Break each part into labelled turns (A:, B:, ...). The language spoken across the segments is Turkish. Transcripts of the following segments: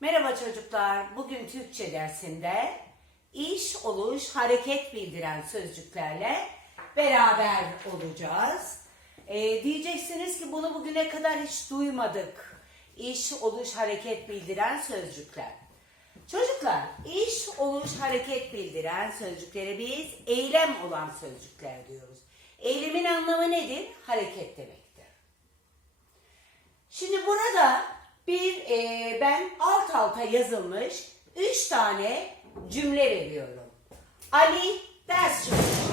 A: Merhaba çocuklar. Bugün Türkçe dersinde iş, oluş, hareket bildiren sözcüklerle beraber olacağız. Ee, diyeceksiniz ki bunu bugüne kadar hiç duymadık. İş, oluş, hareket bildiren sözcükler. Çocuklar, iş, oluş, hareket bildiren sözcüklere biz eylem olan sözcükler diyoruz. Eylemin anlamı nedir? Hareket demektir. Şimdi burada bir e, ben alt alta yazılmış üç tane cümle veriyorum. Ali ders çalışıyor.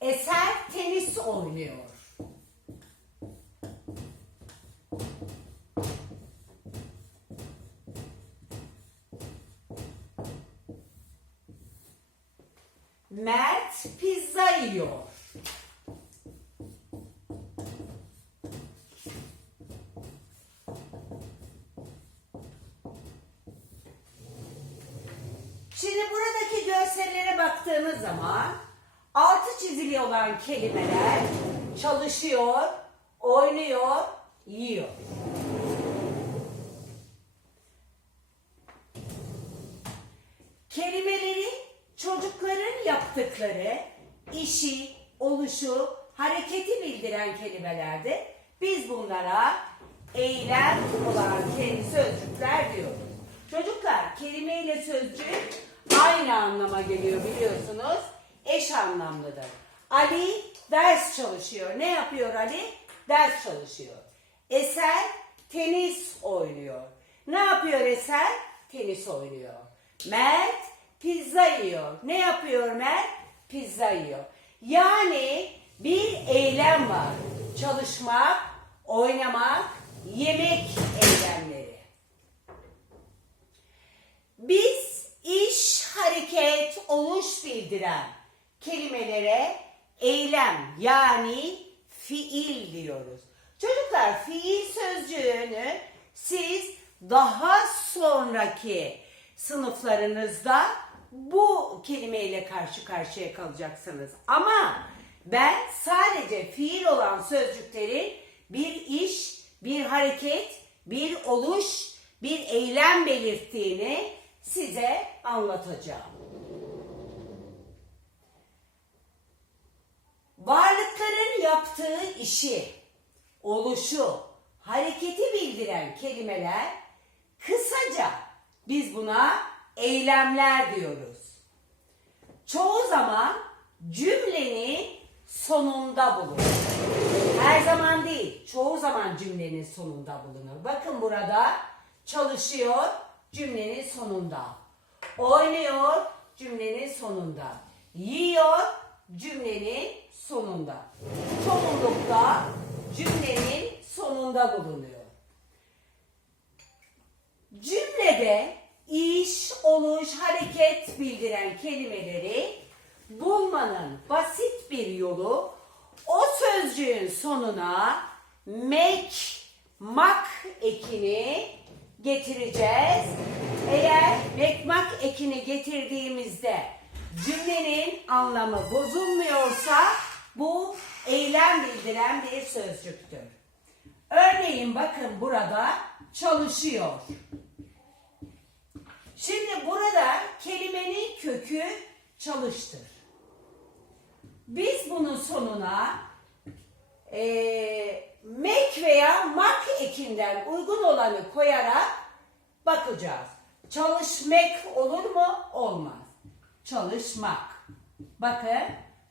A: Eser tenis oynuyor. Mert pizza yiyor. Şimdi buradaki görsellere baktığımız zaman altı çizili olan kelimeler çalışıyor, oynuyor, yiyor. Kelimeleri çocukların yaptıkları işi, oluşu, hareketi bildiren kelimelerde biz bunlara eylem olan sözcükler diyoruz. Çocuklar kelime ile sözcük aynı anlama geliyor biliyorsunuz. Eş anlamlıdır. Ali ders çalışıyor. Ne yapıyor Ali? Ders çalışıyor. Eser tenis oynuyor. Ne yapıyor Eser? Tenis oynuyor. Mert pizza yiyor. Ne yapıyor Mert? Pizza yiyor. Yani bir eylem var. Çalışmak, oynamak, yemek eylemleri. Biz iş, hareket, oluş bildiren kelimelere eylem yani fiil diyoruz. Çocuklar fiil sözcüğünü siz daha sonraki sınıflarınızda bu kelimeyle karşı karşıya kalacaksınız. Ama ben sadece fiil olan sözcüklerin bir iş, bir hareket, bir oluş, bir eylem belirttiğini size anlatacağım. Varlıkların yaptığı işi, oluşu, hareketi bildiren kelimeler kısaca biz buna eylemler diyoruz. Çoğu zaman cümlenin sonunda bulunur. Her zaman değil, çoğu zaman cümlenin sonunda bulunur. Bakın burada çalışıyor cümlenin sonunda. Oynuyor cümlenin sonunda. Yiyor cümlenin sonunda. Çoğunlukla cümlenin sonunda bulunuyor. Cümlede iş, oluş, hareket bildiren kelimeleri bulmanın basit bir yolu o sözcüğün sonuna mek, mak ekini getireceğiz. Eğer mekmak ekini getirdiğimizde cümlenin anlamı bozulmuyorsa bu eylem bildiren bir sözcüktür. Örneğin bakın burada çalışıyor. Şimdi burada kelimenin kökü çalıştır. Bunun sonuna eee mek veya mak ekinden uygun olanı koyarak bakacağız. Çalışmak olur mu? Olmaz. Çalışmak. Bakın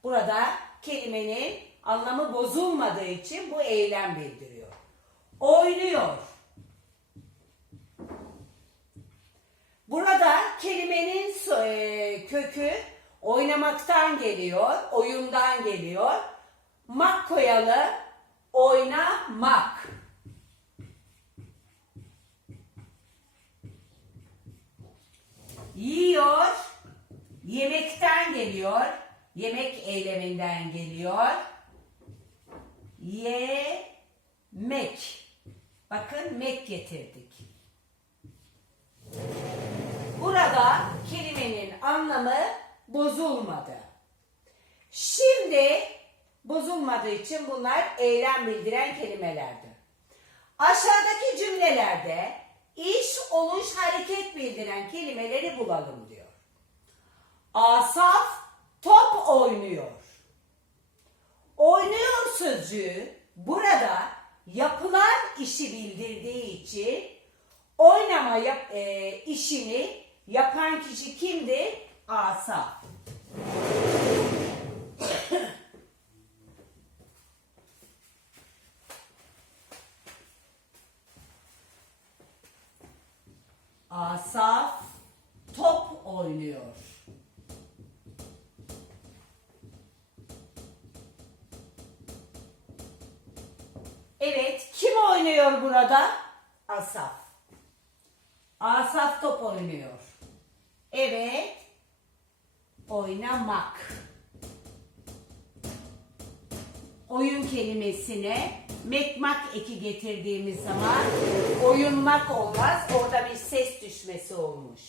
A: burada kelimenin anlamı bozulmadığı için bu eylem bildiriyor. Oynuyor. Burada kelimenin e, kökü oynamaktan geliyor, oyundan geliyor. Mak koyalı, oynamak. Yiyor, yemekten geliyor, yemek eyleminden geliyor. Yemek. Bakın mek getirdik. Burada kelimenin anlamı bozulmadı. Şimdi bozulmadığı için bunlar eylem bildiren kelimelerdir. Aşağıdaki cümlelerde iş, oluş, hareket bildiren kelimeleri bulalım diyor. Asaf top oynuyor. Oynuyor sözcüğü burada yapılan işi bildirdiği için oynama yap- e, işini yapan kişi kimdi? Asaf. Asaf top oynuyor. Evet, kim oynuyor burada? Asaf. Asaf top oynuyor. Evet, oynamak. Oyun kelimesine mekmak eki getirdiğimiz zaman oyunmak olmaz. Orada bir ses düşmesi olmuş.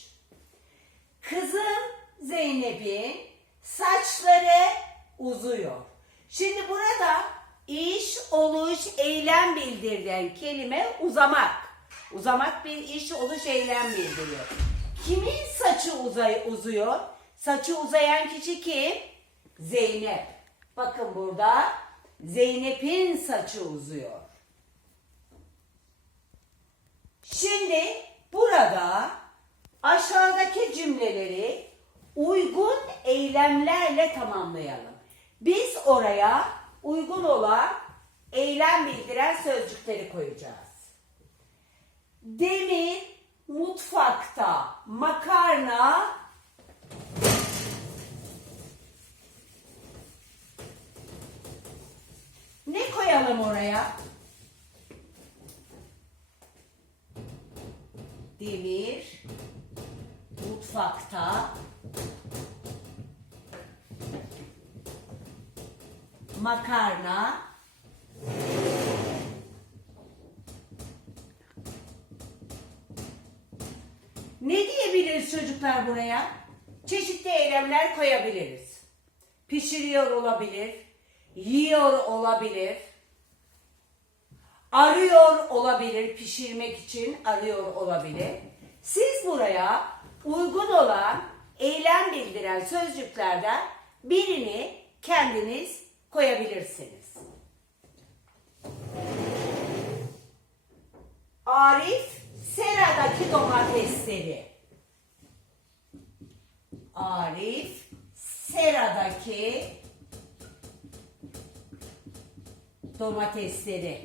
A: Kızım Zeynep'in saçları uzuyor. Şimdi burada iş, oluş, eylem bildiren kelime uzamak. Uzamak bir iş, oluş, eylem bildiriyor. Kimin saçı uzay, uzuyor? Saçı uzayan kişi kim? Zeynep. Bakın burada Zeynep'in saçı uzuyor. Şimdi burada aşağıdaki cümleleri uygun eylemlerle tamamlayalım. Biz oraya uygun olan eylem bildiren sözcükleri koyacağız. Demin mutfakta makarna ne koyalım oraya? Demir mutfakta makarna Ne diyebiliriz çocuklar buraya? Çeşitli eylemler koyabiliriz. Pişiriyor olabilir, yiyor olabilir, arıyor olabilir, pişirmek için arıyor olabilir. Siz buraya uygun olan eylem bildiren sözcüklerden birini kendiniz koyabilirsiniz. Arif seradaki domatesleri. Arif seradaki domatesleri.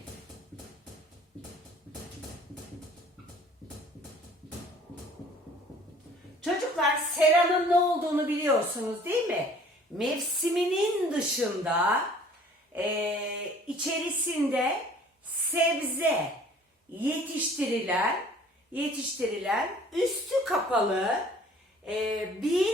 A: Çocuklar seranın ne olduğunu biliyorsunuz değil mi? Mevsiminin dışında e, içerisinde sebze yetiştirilen yetiştirilen üstü kapalı e, bir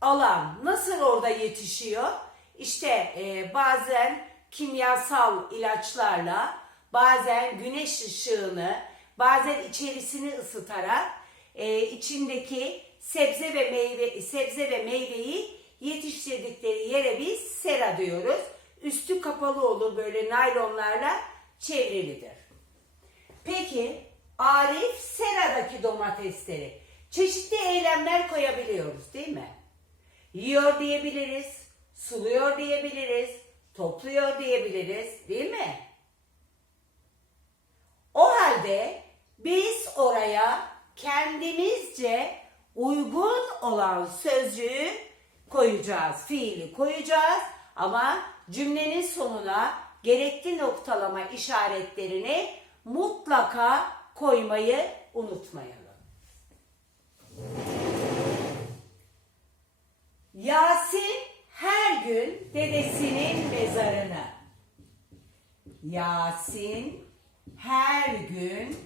A: alan. Nasıl orada yetişiyor? İşte e, bazen kimyasal ilaçlarla, bazen güneş ışığını, bazen içerisini ısıtarak e, içindeki sebze ve meyve sebze ve meyveyi yetiştirdikleri yere biz sera diyoruz. Üstü kapalı olur böyle naylonlarla çevrilidir. Peki Arif seradaki domatesleri çeşitli eylemler koyabiliyoruz değil mi? Yiyor diyebiliriz, suluyor diyebiliriz, topluyor diyebiliriz değil mi? O halde biz oraya kendimizce uygun olan sözcüğü koyacağız, fiili koyacağız ama cümlenin sonuna gerekli noktalama işaretlerini mutlaka koymayı unutmayalım. Yasin her gün dedesinin mezarını. Yasin her gün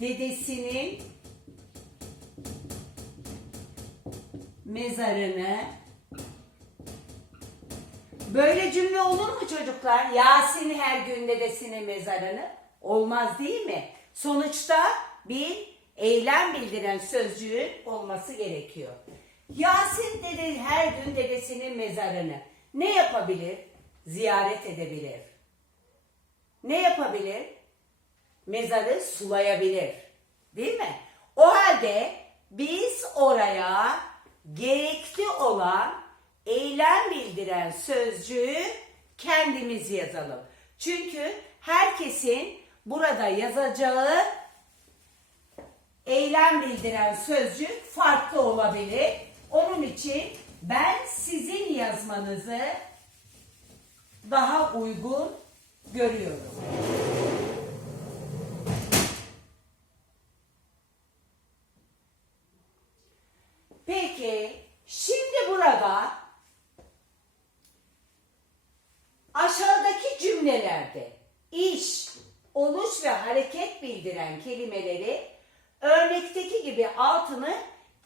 A: dedesinin mezarını Böyle cümle olur mu çocuklar? Yasin her gün dedesinin mezarını. Olmaz değil mi? Sonuçta bir eylem bildiren sözcüğün olması gerekiyor. Yasin dede her gün dedesinin mezarını ne yapabilir? Ziyaret edebilir. Ne yapabilir? Mezarı sulayabilir. Değil mi? O halde biz oraya gerekli olan eylem bildiren sözcüğü kendimiz yazalım. Çünkü herkesin burada yazacağı eylem bildiren sözcük farklı olabilir. Onun için ben sizin yazmanızı daha uygun görüyorum. Peki şimdi burada aşağıdaki cümlelerde iş, oluş ve hareket bildiren kelimeleri örnekteki gibi altını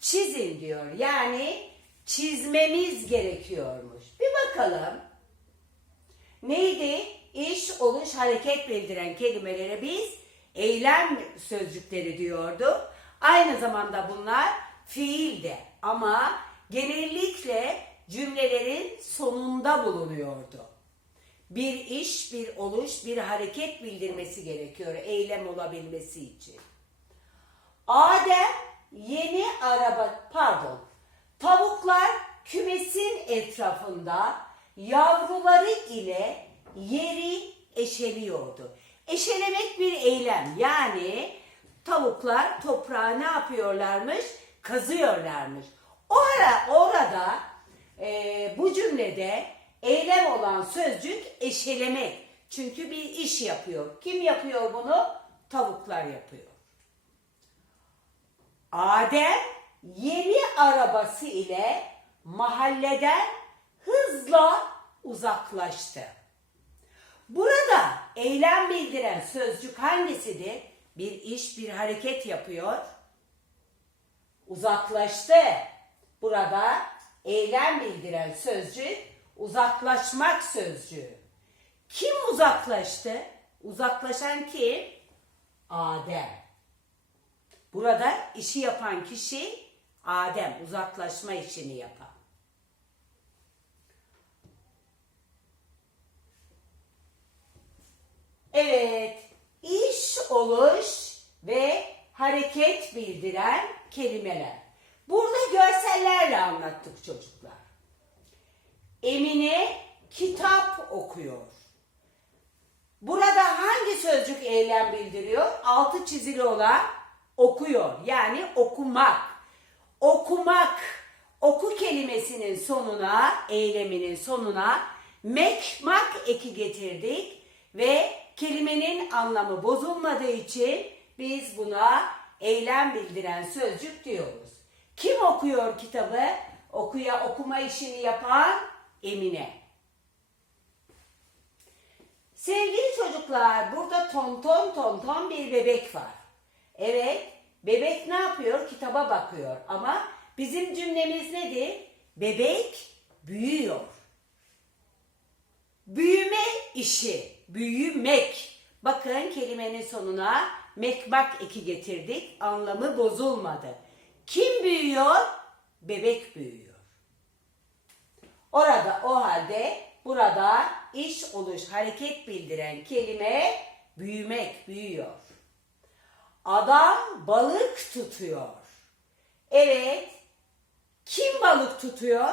A: çizin diyor. Yani çizmemiz gerekiyormuş. Bir bakalım. Neydi? İş, oluş, hareket bildiren kelimelere biz eylem sözcükleri diyordu. Aynı zamanda bunlar fiildi ama genellikle cümlelerin sonunda bulunuyordu. Bir iş, bir oluş, bir hareket bildirmesi gerekiyor eylem olabilmesi için. Adem yeni araba, pardon, tavuklar kümesin etrafında yavruları ile yeri eşeliyordu. Eşelemek bir eylem yani tavuklar toprağı ne yapıyorlarmış? Kazıyorlarmış. Orada, orada e, bu cümlede eylem olan sözcük eşelemek. Çünkü bir iş yapıyor. Kim yapıyor bunu? Tavuklar yapıyor. Adem yeni arabası ile mahalleden hızla uzaklaştı. Burada eylem bildiren sözcük hangisidir? Bir iş, bir hareket yapıyor. Uzaklaştı. Burada eylem bildiren sözcük uzaklaşmak sözcüğü. Kim uzaklaştı? Uzaklaşan kim? Adem. Burada işi yapan kişi Adem, uzaklaşma işini yapan. Evet, iş oluş ve hareket bildiren kelimeler. Burada görsellerle anlattık çocuklar. Emine kitap okuyor. Burada hangi sözcük eylem bildiriyor? Altı çizili olan okuyor. Yani okumak. Okumak. Oku kelimesinin sonuna, eyleminin sonuna mekmak eki getirdik ve kelimenin anlamı bozulmadığı için biz buna eylem bildiren sözcük diyoruz. Kim okuyor kitabı? Okuya okuma işini yapan Emine. Sevgili çocuklar, burada ton ton ton ton bir bebek var. Evet, bebek ne yapıyor? Kitaba bakıyor. Ama bizim cümlemiz nedir? Bebek büyüyor. Büyüme işi, büyümek. Bakın kelimenin sonuna mekmak eki getirdik. Anlamı bozulmadı. Kim büyüyor? Bebek büyüyor. Orada o halde burada iş oluş hareket bildiren kelime büyümek, büyüyor. Adam balık tutuyor. Evet. Kim balık tutuyor?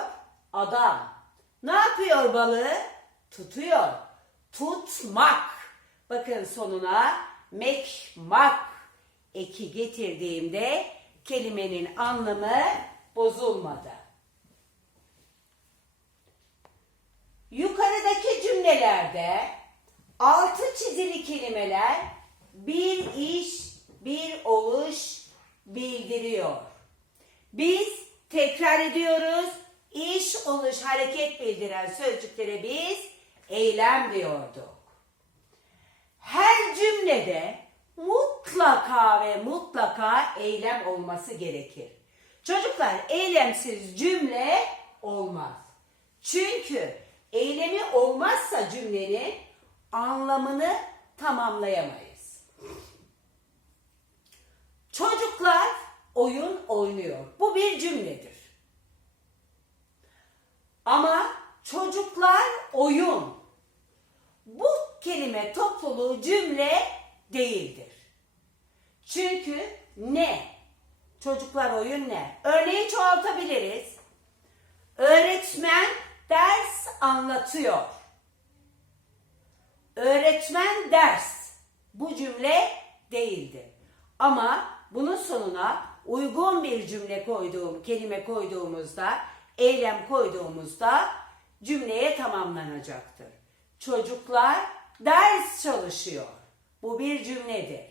A: Adam. Ne yapıyor balığı? Tutuyor. Tutmak. Bakın sonuna mekmak eki getirdiğimde kelimenin anlamı bozulmadı. Yukarıdaki cümlelerde altı çizili kelimeler bir iş, bir oluş bildiriyor. Biz tekrar ediyoruz. İş, oluş, hareket bildiren sözcüklere biz eylem diyorduk. Her cümlede mutlaka ve mutlaka eylem olması gerekir. Çocuklar eylemsiz cümle olmaz. Çünkü eylemi olmazsa cümlenin anlamını tamamlayamayız. Çocuklar oyun oynuyor. Bu bir cümledir. Ama çocuklar oyun. Bu kelime topluluğu cümle değildir. Çünkü ne? Çocuklar oyun ne? Örneği çoğaltabiliriz. Öğretmen ders anlatıyor. Öğretmen ders. Bu cümle değildir. Ama bunun sonuna uygun bir cümle koyduğum, kelime koyduğumuzda, eylem koyduğumuzda cümleye tamamlanacaktır. Çocuklar ders çalışıyor. Bu bir cümledir.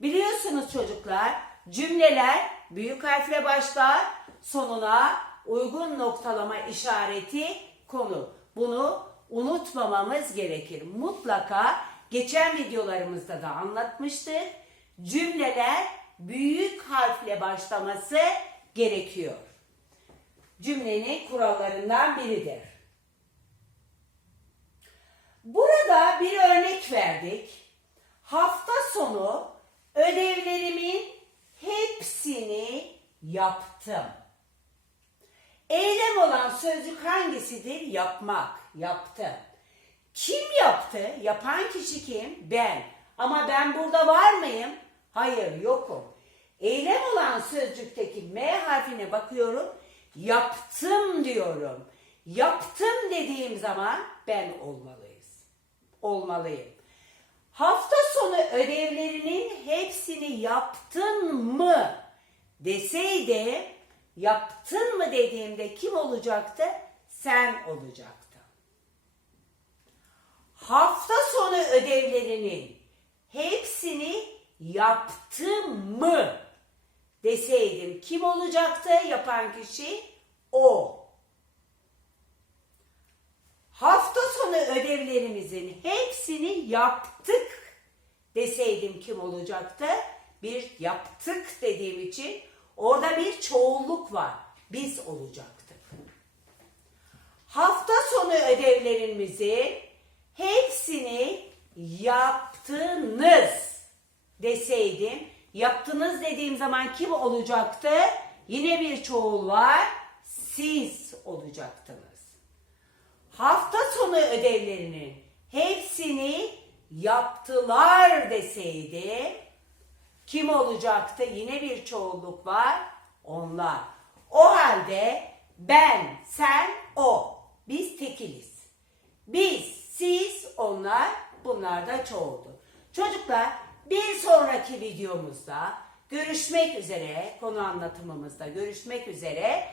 A: Biliyorsunuz çocuklar cümleler büyük harfle başlar, sonuna uygun noktalama işareti konu. Bunu unutmamamız gerekir. Mutlaka geçen videolarımızda da anlatmıştık. Cümleler büyük harfle başlaması gerekiyor. Cümlenin kurallarından biridir. Burada bir örnek verdik. Hafta sonu ödevlerimin hepsini yaptım. Eylem olan sözcük hangisidir? Yapmak, yaptı. Kim yaptı? Yapan kişi kim? Ben. Ama ben burada var mıyım? Hayır, yokum. Eylem olan sözcükteki M harfine bakıyorum. Yaptım diyorum. Yaptım dediğim zaman ben olmalıyız. Olmalıyım. Hafta sonu ödevlerinin hepsini yaptın mı deseydi yaptın mı dediğimde kim olacaktı? Sen olacaktın. Hafta sonu ödevlerinin hepsini yaptım mı deseydim kim olacaktı? Yapan kişi o. Hafta sonu ödevlerimizin hepsini yaptık deseydim kim olacaktı? Bir yaptık dediğim için orada bir çoğulluk var. Biz olacaktık. Hafta sonu ödevlerimizin hepsini yaptınız deseydim yaptınız dediğim zaman kim olacaktı? Yine bir çoğul var. Siz olacaktınız hafta sonu ödevlerinin hepsini yaptılar deseydi kim olacaktı? Yine bir çoğulluk var. Onlar. O halde ben, sen, o. Biz tekiliz. Biz, siz, onlar. Bunlar da çoğuldu. Çocuklar bir sonraki videomuzda görüşmek üzere. Konu anlatımımızda görüşmek üzere.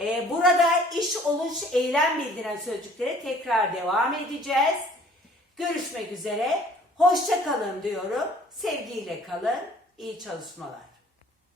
A: Ee, burada iş oluş eylem bildiren sözcüklere tekrar devam edeceğiz. Görüşmek üzere. Hoşça kalın diyorum. Sevgiyle kalın. İyi çalışmalar.